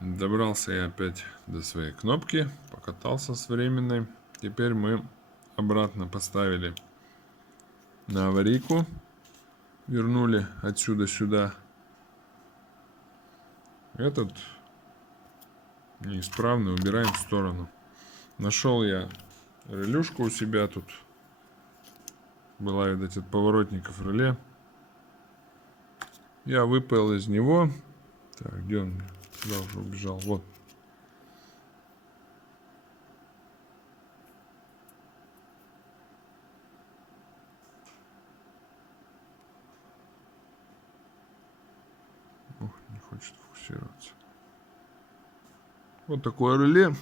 Добрался я опять до своей кнопки, покатался с временной. Теперь мы обратно поставили на аварийку, вернули отсюда сюда. Этот неисправный убираем в сторону. Нашел я релюшку у себя тут. Была, видать, от поворотников реле. Я выпал из него. Так, где он? Куда уже убежал? Вот. Ох, не хочет фокусироваться. Вот такое реле.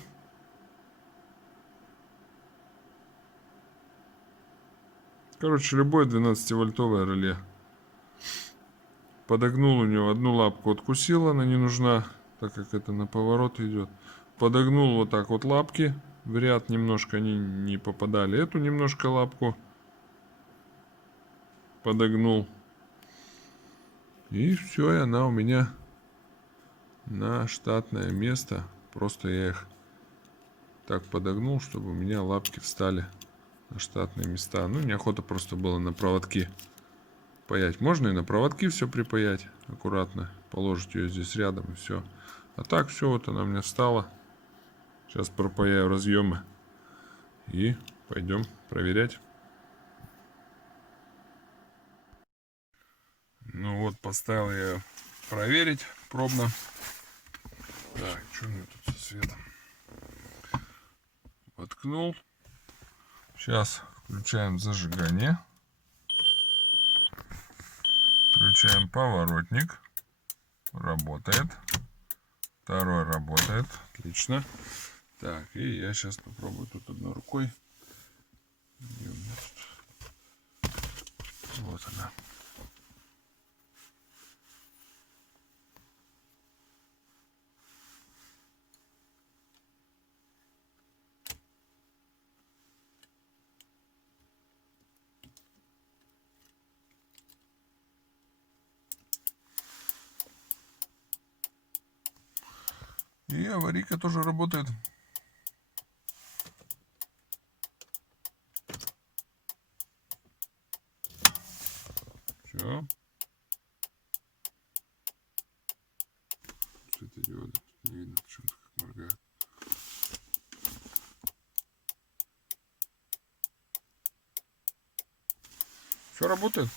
Короче, любое 12-вольтовое реле. Подогнул у него одну лапку, откусил, она не нужна, так как это на поворот идет. Подогнул вот так вот лапки, в ряд немножко они не попадали. Эту немножко лапку подогнул. И все, и она у меня на штатное место. Просто я их так подогнул, чтобы у меня лапки встали на штатные места. Ну, неохота просто было на проводки паять. Можно и на проводки все припаять аккуратно. Положить ее здесь рядом и все. А так все, вот она у меня встала. Сейчас пропаяю разъемы. И пойдем проверять. Ну вот, поставил я проверить пробно. Так, что у меня тут со светом? Воткнул. Сейчас включаем зажигание. Включаем поворотник. Работает. Второй работает. Отлично. Так, и я сейчас попробую тут одной рукой. Где у меня тут? Вот она. И аварийка тоже работает. Все. Светодиоды. Не видно почему-то, как моргают. Все работает.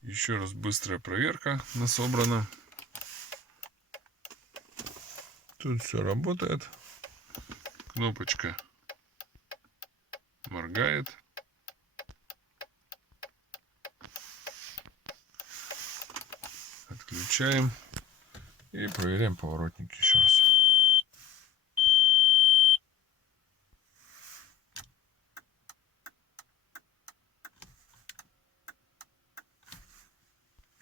Еще раз быстрая проверка на собрано. Тут все работает. Кнопочка моргает. Отключаем. И проверяем поворотник еще раз.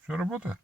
Все работает.